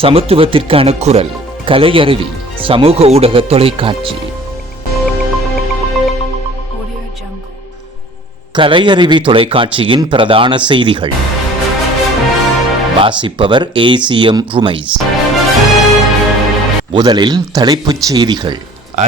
சமத்துவத்திற்கான குரல் கலையருவி சமூக ஊடக தொலைக்காட்சி. கலையருவி தொலைக்காட்சியின் பிரதான செய்திகள் வாசிப்பவர் ACM ருமைஸ். முதலில் தலைப்புச் செய்திகள்.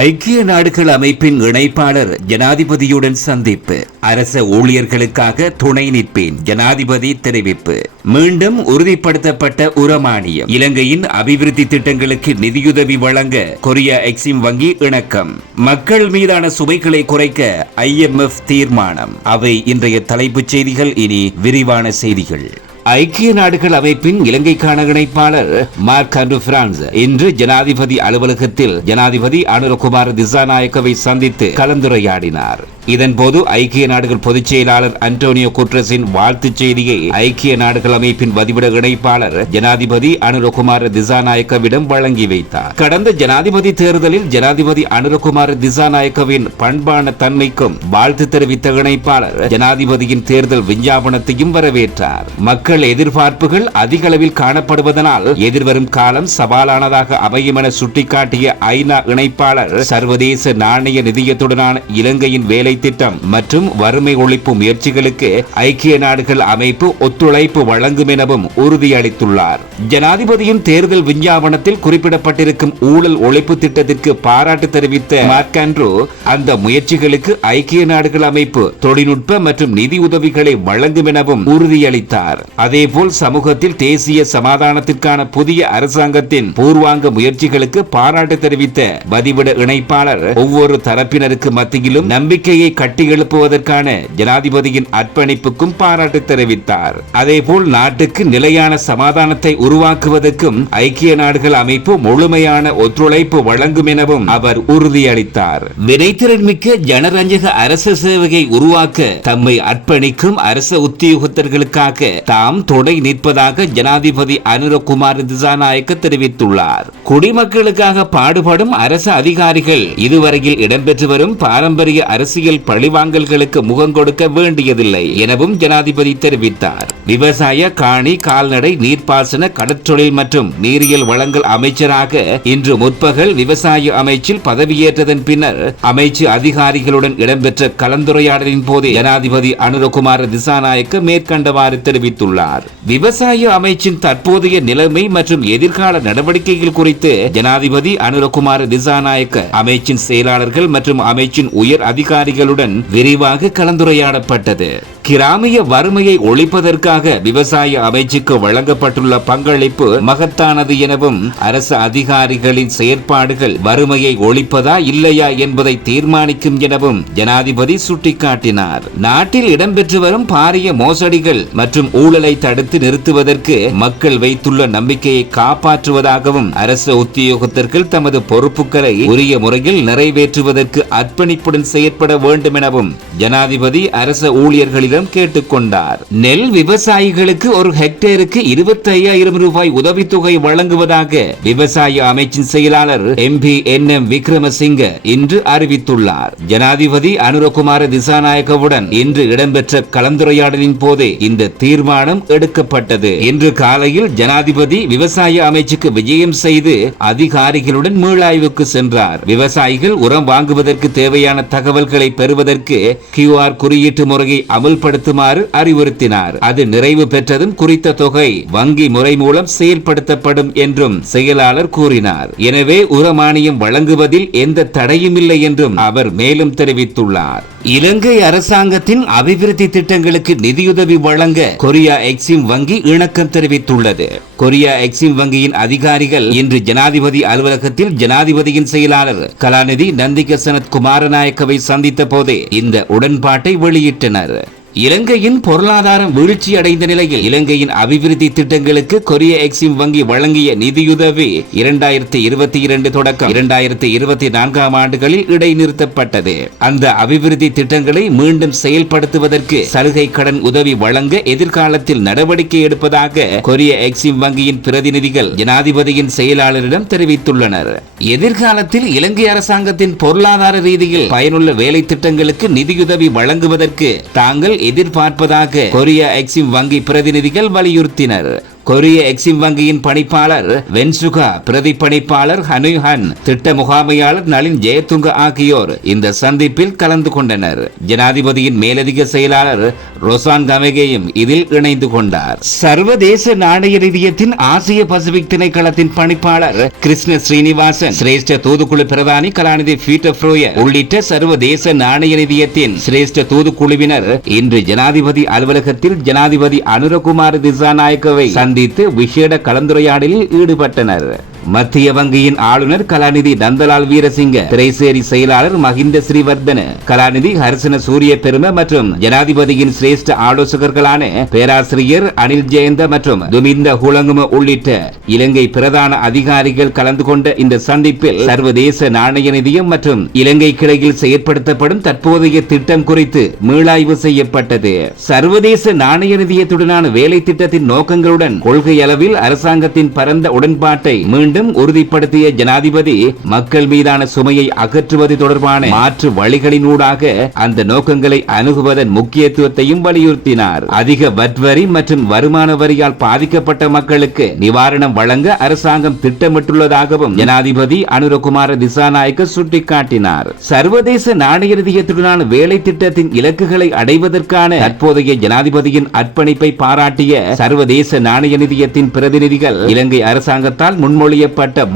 ஐக்கிய நாடுகள் அமைப்பின் இணைப்பாளர் ஜனாதிபதியுடன் சந்திப்பு. அரச ஊழியர்களுக்காக துணை நிற்பேன், ஜனாதிபதி தெரிவிப்பு. மீண்டும் உறுதிப்படுத்தப்பட்ட உரமானியம். இலங்கையின் அபிவிருத்தி திட்டங்களுக்கு நிதியுதவி வழங்க கொரியா எக்ஸிம் வங்கி இணக்கம். மக்கள் மீதான சுமைகளை குறைக்க IMF தீர்மானம். அவை இன்றைய தலைப்புச் செய்திகள். இனி விரிவான செய்திகள். ஐக்கிய நாடுகள் அமைப்பின் இலங்கைக்கான இணைப்பாளர் மார்க் ஆண்ட்ரூ பிரான்ஸ் இன்று ஜனாதிபதி அலுவலகத்தில் ஜனாதிபதி அனுரகுமார திசாநாயக்கவை சந்தித்து கலந்துரையாடினார். இதன்போது ஐக்கிய நாடுகள் பொதுச் செயலாளர் அன்டோனியோ குட்ரஸின் வாழ்த்துச் செய்தியை ஐக்கிய நாடுகள் அமைப்பின் வதிவிட இணைப்பாளர் ஜனாதிபதி அனுரகுமார திசாநாயக்கவிடம் வழங்கி வைத்தார். கடந்த ஜனாதிபதி தேர்தலில் ஜனாதிபதி அனுரகுமார திசாநாயக்கவின் பண்பான தன்மைக்கும் வாழ்த்து தெரிவித்த இணைப்பாளர் ஜனாதிபதியின் தேர்தல் விஞ்ஞாபனத்தையும் வரவேற்றார். மக்கள் எதிர்பார்ப்புகள் அதிக அளவில் காணப்படுவதனால் எதிர்வரும் காலம் சவாலானதாக அமையும் என சுட்டிக்காட்டிய ஐநா இணைப்பாளர் சர்வதேச நாணய நிதியத்துடனான இலங்கையின் வேலை திட்டம் மற்றும் வறுமை ஒழிப்பு முயற்சிகளுக்கு ஐக்கிய நாடுகள் அமைப்பு ஒத்துழைப்பு வழங்கும் எனவும் உறுதியளித்துள்ளார். ஜனாதிபதியின் தேர்தல் விஞ்ஞாபனத்தில் குறிப்பிடப்பட்டிருக்கும் ஊழல் ஒழிப்பு திட்டத்திற்கு பாராட்டு தெரிவித்த மார்க் ஆண்ட்ரூ அந்த முயற்சிகளுக்கு ஐக்கிய நாடுகள் அமைப்பு தொழில்நுட்ப மற்றும் நிதி உதவிகளை வழங்கும் எனவும் உறுதியளித்தார். அதேபோல் சமூகத்தில் தேசிய சமாதானத்திற்கான புதிய அரசாங்கத்தின் பூர்வாங்க முயற்சிகளுக்கு பாராட்டு தெரிவித்த வதிவிட இணைப்பாளர் ஒவ்வொரு தரப்பினருக்கு மத்தியிலும் நம்பிக்கையை கட்டி எழுப்புவதற்கான ஜனாதிபதியின் அர்ப்பணிப்புக்கும் பாராட்டு தெரிவித்தார். அதேபோல் நாட்டுக்கு நிலையான சமாதானத்தை உருவாக்குவதற்கும் ஐக்கிய நாடுகள் அமைப்பு முழுமையான ஒத்துழைப்பு வழங்கும் எனவும் அவர் உறுதியளித்தார். வினைத்திறன் மிக்க ஜனரஞ்சக அரச சேவையை உருவாக்க தம்மை அர்ப்பணிக்கும் அரச உத்தியோகத்தர்களுக்காக தாம் துணை நிற்பதாக ஜனாதிபதி அனுரகுமார திசாநாயக்க தெரிவித்துள்ளார். குடிமக்களுக்காக பாடுபடும் அரசு அதிகாரிகள் இதுவரையில் இடம்பெற்று வரும் பாரம்பரிய அரசியல் பழிவாங்கல்களுக்கு முகம் கொடுக்க வேண்டியதில்லை எனவும் ஜனாதிபதி தெரிவித்தார். விவசாய, காணி, கால்நடை, நீர்ப்பாசன, கடற்றொழில் மற்றும் நீரியல் வளங்கள் அமைச்சராக இன்று முற்பகல் விவசாய அமைச்சில் பதவியேற்றதன் பின்னர் அமைச்சு அதிகாரிகளுடன் இடம்பெற்ற கலந்துரையாடலின் போது ஜனாதிபதி அனுரகுமார திசாநாயக்க மேற்கண்டவாறு தெரிவித்துள்ளார். விவசாய அமைச்சின் தற்போதைய நிலைமை மற்றும் எதிர்கால நடவடிக்கைகள் குறித்து ஜனாதிபதி அனுரகுமார திசாநாயக்க அமைச்சின் செயலாளர்கள் மற்றும் அமைச்சின் உயர் அதிகாரிகளுடன் விரிவாக கலந்துரையாடப்பட்டது. கிராமிய வறுமையை ஒழிப்பதற்காக விவசாய அமைச்சுக்கு வழங்கப்பட்டுள்ள பங்களிப்பு மகத்தானது எனவும் அரசு அதிகாரிகளின் செயற்பாடுகள் வறுமையை ஒழிப்பதா இல்லையா என்பதை தீர்மானிக்கும் எனவும் ஜனாதிபதி சுட்டிக்காட்டினார். நாட்டில் இடம்பெற்று வரும் பாரிய மோசடிகள் மற்றும் ஊழலை தடுத்து நிறுத்துவதற்கு மக்கள் வைத்துள்ள நம்பிக்கையை காப்பாற்றுவதாகவும் அரசு உத்தியோகத்தர்கள் தமது பொறுப்புகளை உரிய முறையில் நிறைவேற்றுவதற்கு அர்ப்பணிப்புடன் செயற்பட வேண்டும் எனவும் ஜனாதிபதி அரசு ஊழியர்களிடம் கேட்டுக்கொண்டார். நெல் விவசாயிகளுக்கு ஒரு ஹெக்டேருக்கு 25,000 ரூபாய் உதவித்தொகை வழங்குவதாக விவசாய அமைச்சின் செயலாளர் MP NM விக்ரமசிங்க இன்று அறிவித்துள்ளார். ஜனாதிபதி அனுரகுமார திசாநாயக்கவுடன் இன்று இடம்பெற்ற கலந்துரையாடலின் போது இந்த தீர்மானம் எடுக்கப்பட்டது. இன்று காலையில் ஜனாதிபதி விவசாய அமைச்சுக்கு விஜயம் செய்து அதிகாரிகளுடன் மீளாய்வுக்கு சென்றார். விவசாயிகள் உரம் வாங்குவதற்கு தேவையான தகவல்களை பெறுவதற்கு QR குறியீட்டு முறையை அமல்படுத்துமாறு அறிவுறுத்தினார். அது நிறைவு பெற்றதும் குறித்த தொகை வங்கி முறை மூலம் செயல்படுத்தப்படும் என்றும் செயலாளர் கூறினார். எனவே உரமானியம் வழங்குவதில் எந்த தடையும் இல்லை என்றும் அவர் மேலும் தெரிவித்துள்ளார். இலங்கை அரசாங்கத்தின் அபிவிருத்தி திட்டங்களுக்கு நிதியுதவி வழங்க கொரியா எக்ஸிம் வங்கி இணக்கம் தெரிவித்துள்ளது. கொரியா எக்ஸிம் வங்கியின் அதிகாரிகள் இன்று ஜனாதிபதி அலுவலகத்தில் ஜனாதிபதியின் செயலாளர் கலாநிதி நந்திக சனத் குமாரநாயக்கவை சந்தித்த போதே இந்த உடன்பாட்டை வெளியிட்டனர். இலங்கையின் பொருளாதாரம் வீழ்ச்சி அடைந்த நிலையில் இலங்கையின் அபிவிருத்தி திட்டங்களுக்கு கொரிய எக்ஸிம் வங்கி வழங்கிய நிதியுதவி 2022 தொடக்கம் 2024 ஆண்டுகளில் இடைநிறுத்தப்பட்டது. அந்த அபிவிருத்தி திட்டங்களை மீண்டும் செயல்படுத்துவதற்கு சலுகை கடன் உதவி வழங்க எதிர்காலத்தில் நடவடிக்கை எடுப்பதாக கொரிய எக்ஸிம் வங்கியின் பிரதிநிதிகள் ஜனாதிபதியின் செயலாளரிடம் தெரிவித்துள்ளனர். எதிர்காலத்தில் இலங்கை அரசாங்கத்தின் பொருளாதார ரீதியில் பயனுள்ள வேலை திட்டங்களுக்கு நிதியுதவி வழங்குவதற்கு தாங்கள் எதிர்பார்ப்பதாக கொரியா எக்ஸிம் வங்கி பிரதிநிதிகள் வலியுறுத்தினர். கொரிய எக்ஸிம் வங்கியின் பணிப்பாளர் வென்சுகா, பிரதி பணிப்பாளர் ஹனுஹன், திட்ட முகாமையாளர் நளின் ஜெயதுங்க ஆகியோர் இந்த சந்திப்பில் கலந்து கொண்டனர். ஜனாதிபதியின் மேலதிக செயலாளர் ரொசான் கமகேயும் இதில் இணைந்து கொண்டார். சர்வதேச நாணய நிதியத்தின் ஆசிய பசிபிக் திணைக்களத்தின் பணிப்பாளர் கிருஷ்ண ஸ்ரீனிவாசன், சிரேஷ்ட தூதுக்குழு பிரதானி கலாநிதி பீட்டர் உள்ளிட்ட சர்வதேச நாணய நிதியத்தின் சிரேஷ்ட தூதுக்குழுவினர் இன்று ஜனாதிபதி அலுவலகத்தில் ஜனாதிபதி அனுரகுமார் திசாநாயக்கவை சந்தித்து விசேட கலந்துரையாடலில் ஈடுபட்டனர். மத்திய வங்கியின் ஆளுநர் கலாநிதி நந்தலால் வீரசிங்க, திரைசேரி செயலாளர் மஹிந்த ஸ்ரீவர்தன, கலாநிதி ஹர்சன சூரிய பெரும மற்றும் ஜனாதிபதியின் சிரேஷ்ட ஆலோசகர்களான பேராசிரியர் அனில் ஜெயந்த மற்றும் துமிந்த ஹுலங்கும உள்ளிட்ட இலங்கை பிரதான அதிகாரிகள் கலந்து கொண்ட இந்த சந்திப்பில் சர்வதேச நாணய நிதியம் மற்றும் இலங்கை கிளையில் செயற்படுத்தப்படும் தற்போதைய திட்டம் குறித்து மீளாய்வு செய்யப்பட்டது. சர்வதேச நாணய நிதியத்துடனான வேலை திட்டத்தின் நோக்கங்களுடன் கொள்கை அளவில் அரசாங்கத்தின் பரந்த உடன்பாட்டை மீண்டும் உறுதிப்படுத்திய ஜனாதிபதி மக்கள் மீதான சுமையை அகற்றுவது தொடர்பான மாற்று வழிகளினூடாக அந்த நோக்கங்களை அணுகுவதன் முக்கியத்துவத்தையும் வலியுறுத்தினார். அதிக வட்வரி மற்றும் வருமான வரியால் பாதிக்கப்பட்ட மக்களுக்கு நிவாரணம் வழங்க அரசாங்கம் திட்டமிட்டுள்ளதாகவும் ஜனாதிபதி அனுரகுமார திசாநாயக்க சுட்டிக்காட்டினார். சர்வதேச நாணய நிதியத்துடனான வேலை திட்டத்தின் இலக்குகளை அடைவதற்கான தற்போதைய ஜனாதிபதியின் அர்ப்பணிப்பை பாராட்டிய சர்வதேச நாணய நிதியத்தின் பிரதிநிதிகள் இலங்கை அரசாங்கத்தால் முன்மொழியப்பட்ட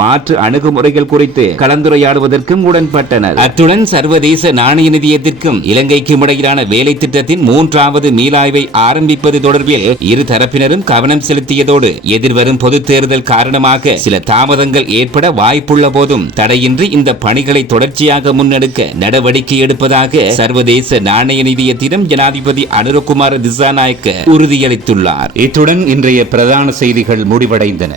மாற்று அணுகுமுறைகள் குறித்து கலந்துரையாடுவதற்கும் உடன்பட்டனர். அத்துடன் சர்வதேச நாணய நிதியத்திற்கும் இலங்கைக்கும் இடையிலான வேலை திட்டத்தின் 3வது மீளாய்வை ஆரம்பிப்பது தொடர்பில் இரு தரப்பினரும் கவனம் செலுத்தியதோடு எதிர்வரும் பொது தேர்தல் காரணமாக சில தாமதங்கள் ஏற்பட வாய்ப்புள்ள போதும் தடையின்றி இந்த பணிகளை தொடர்ச்சியாக முன்னெடுக்க நடவடிக்கை எடுப்பதாக சர்வதேச நாணய நிதியத்திடம் ஜனாதிபதி அனுரகுமார திசாநாயக்க உறுதியளித்துள்ளார். இத்துடன் இன்றைய பிரதான செய்திகள் முடிவடைந்தன.